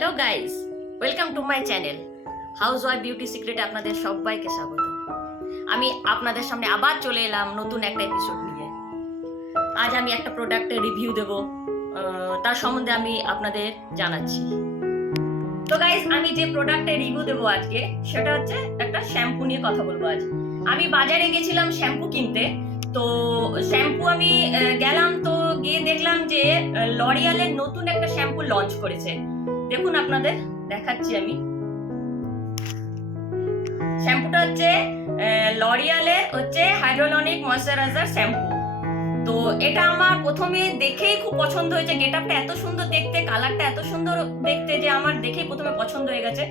Hello guys, welcome to my channel housewife beauty সিক্রেটে আপনাদের সবাইকে স্বাগত। আমি আপনাদের সামনে আবার চলে এলাম নতুন একটা এপিসোড নিয়ে। আজ আমি একটা প্রোডাক্টের রিভিউ দেব, তার সম্বন্ধে আমি আপনাদের জানাচ্ছি। তো গাইস, আমি যে প্রোডাক্টের রিভিউ দেবো আজকে সেটা হচ্ছে একটা শ্যাম্পু নিয়ে কথা বলবো। আজ আমি বাজারে গেছিলাম শ্যাম্পু কিনতে। তো শ্যাম্পু আমি গেলাম, তো গিয়ে দেখলাম যে লরিয়ালের নতুন একটা শ্যাম্পু লঞ্চ করেছে। দেখুন, আপনাদের দেখাচ্ছি আমি। শ্যাম্পুটা হচ্ছে লরিয়ালের হচ্ছে হাইড্রোলনিক ময়শ্চারাইজার শ্যাম্পু। তো এটা আমার প্রথমে দেখেই খুব পছন্দ হয়েছে। গেটআপটা এত সুন্দর দেখতে, কালারটা এত সুন্দর দেখতে যে আমার দেখেই প্রথমে পছন্দ হয়ে গেছে।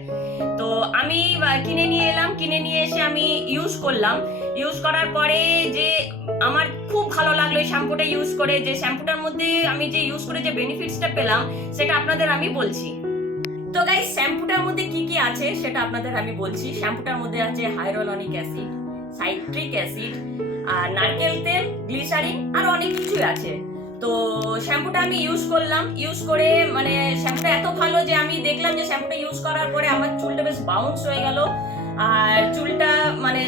তো আমি কিনে নিয়ে এলাম, কিনে নিয়ে এসে আমি ইউজ করলাম। ইউজ করার পরে যে আমার খুব ভালো লাগলো এই শ্যাম্পুটা ইউজ করে। যে শ্যাম্পুটার মধ্যে আমি যে ইউজ করে যে বেনিফিটসটা পেলাম সেটা আপনাদের আমি বলছি। তো গাইস, শ্যাম্পুটার মধ্যে কি কি আছে সেটা আপনাদের আমি বলছি। শ্যাম্পুটার মধ্যে আছে হাইড্রোলনিক অ্যাসিড, সাইট্রিক অ্যাসিড, আর নারকেল তেল, গ্লিসারিন আর অনেক কিছুই আছে। তো শ্যাম্পুটা আমি ইউজ করলাম, ইউজ করে মানে শ্যাম্পুটা এত ভালো যে আমি দেখলাম যে শ্যাম্পুটা ইউজ করার পরে আমার চুলটা বেশ বাউন্স হয়ে গেল। আর চুলটা মানে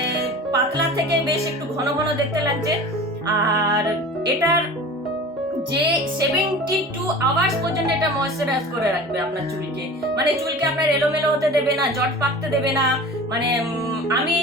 পাতলা থেকে বেশ একটু ঘন ঘন দেখতে লাগছে। আর এটার যে 72 আওয়ার্স পর্যন্ত এটা ময়শ্চারাইজ করে রাখবে আপনার চুলকে। মানে চুলকে আপনার এলোমেলো হতে দেবে না, জট পাকতে দেবে না। মানে আমি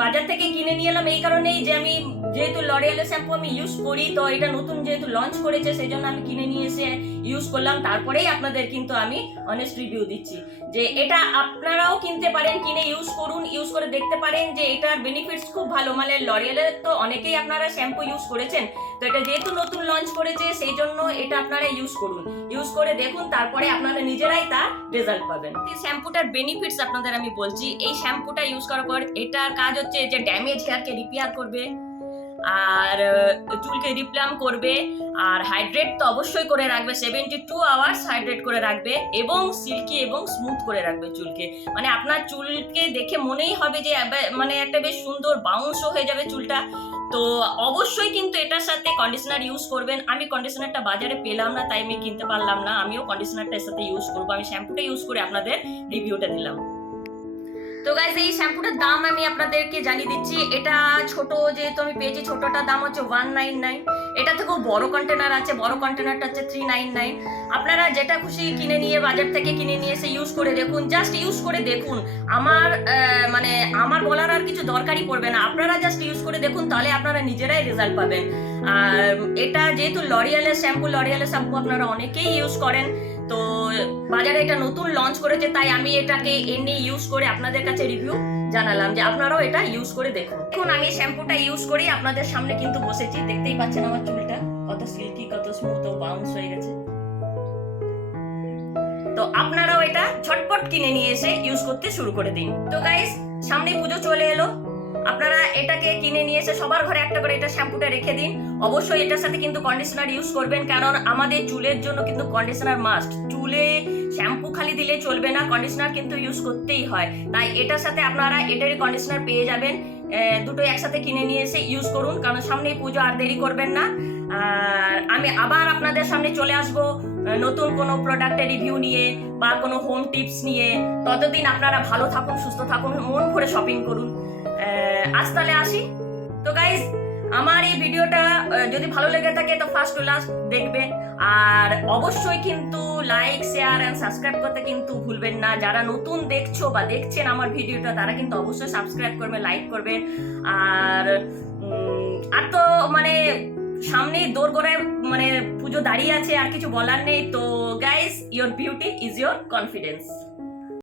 বাজার থেকে কিনে নিয়ে এলাম এই কারণেই যে আমি যেহেতু লরিয়ালের শ্যাম্পু আমি ইউজ করি, তো এটা নতুন যেহেতু লঞ্চ করেছে সেই জন্য আমি কিনে নিয়ে এসে ইউজ করলাম। তারপরেই আপনাদের কিন্তু আমি অনেস্ট রিভিউ দিচ্ছি যে এটা আপনারাও কিনতে পারেন, কিনে ইউজ করুন, ইউজ করে দেখতে পারেন যে এটার বেনিফিটস খুব ভালো। মানে লরিয়ালের তো অনেকেই আপনারা শ্যাম্পু ইউজ করেছেন, তো এটা যেহেতু নতুন লঞ্চ করেছে সেই জন্য এটা আপনারা ইউজ করুন, ইউজ করে দেখুন, তারপরে আপনারা নিজেরাই তার রেজাল্ট পাবেন। এই শ্যাম্পুটার বেনিফিটস আপনাদের আমি বলছি। এই শ্যাম্পুটা ইউজ করার পর এটার কাজ হচ্ছে যে ড্যামেজ হেয়ারকে রিপেয়ার করবে, আর চুলকে রিপ্লাম করবে, আর হাইড্রেট তো অবশ্যই করে রাখবে। 72 আওয়ার্স হাইড্রেট করে রাখবে এবং সিল্কি এবং স্মুথ করে রাখবে চুলকে। মানে আপনার চুলকে দেখে মনেই হবে যে মানে একটা বেশ সুন্দর বাউন্সও হয়ে যাবে চুলটা। তো অবশ্যই কিন্তু এটার সাথে কন্ডিশনার ইউজ করবেন। আমি কন্ডিশনারটা বাজারে পেলাম না, তাই আমি কিনতে পারলাম না। আমিও কন্ডিশনারটা এর সাথে ইউজ করবো। আমি শ্যাম্পুটা ইউজ করে আপনাদের রিভিউটা দিলাম। তো গাইস, এই শ্যাম্পুটার দাম আমি আপনাদেরকে জানিয়ে দিচ্ছি। এটা ছোট যেহেতু আমি পেয়েছি, ছোটটার দাম হচ্ছে 199। এটা থেকেও বড় কন্টেনার আছে, বড় কন্টেনারটা হচ্ছে 399। আপনারা যেটা খুশি কিনে নিয়ে বাজার থেকে কিনে নিয়ে এসে ইউজ করে দেখুন, জাস্ট ইউজ করে দেখুন। মানে আমার বলার আর কিছু দরকারই পড়বে না। আপনারা জাস্ট ইউজ করে দেখুন, তাহলে আপনারা নিজেরাই রেজাল্ট পাবেন। আর এটা যেহেতু লরিয়ালের শ্যাম্পু আপনারা অনেকেই ইউজ করেন, তো বাজারে এটা নতুন লঞ্চ করেছে, তাই আমি এটাকে এনে ইউজ করে আপনাদের কাছে রিভিউ জানালাম যে আপনারাও এটা ইউজ করে দেখুন। এখন আমি শ্যাম্পুটা ইউজ করি আপনাদের সামনে কিন্তু বসেছি, দেখতেই পাচ্ছেন আমার চুলটা কত সিল্কি, কত স্মুথ ও বাউন্স হয়ে গেছে। তো আপনারাও এটা ঝটপট কিনে নিয়ে এসে ইউজ করতে শুরু করে দিন। তো গাইস, সামনে পুজো চলে এলো, আপনারা এটাকে কিনে নিয়ে এসে সবার ঘরে একটা করে এটা শ্যাম্পুটা রেখে দিন। অবশ্যই এটার সাথে কিন্তু কন্ডিশনার ইউজ করবেন, কারণ আমাদের চুলের জন্য কিন্তু কন্ডিশনার মাস্ট। চুলে শ্যাম্পু খালি দিলে চলবে না, কন্ডিশনার কিন্তু ইউজ করতেই হয়। তাই এটার সাথে আপনারা এটারই কন্ডিশনার পেয়ে যাবেন। দুটো একসাথে কিনে নিয়ে এসে ইউজ করুন, কারণ সামনেই পুজো, আর দেরি করবেন না। আর আমি আবার আপনাদের সামনে চলে আসব নতুন কোনো প্রোডাক্টের রিভিউ নিয়ে বা কোনো হোম টিপস নিয়ে। ততদিন আপনারা ভালো থাকুন, সুস্থ থাকুন, মন ভরে শপিং করুন। আজ তাহলে আসি। তো গাইস, আমার এই ভিডিওটা যদি ভালো লেগে থাকে তো ফার্স্ট টু লাস্ট দেখবেন। আর অবশ্যই কিন্তু লাইক, শেয়ার এন্ড সাবস্ক্রাইব করতে কিন্তু ভুলবেন না। যারা নতুন দেখছো বা দেখছেন আমার ভিডিওটা, তারা কিন্তু অবশ্যই সাবস্ক্রাইব করবেন, লাইক করবেন। আর তো মানে সামনেই দোরগোড়ায় মানে পুজো দাঁড়িয়ে আছে, আর কিছু বলার নেই। তো guys, your beauty is your confidence.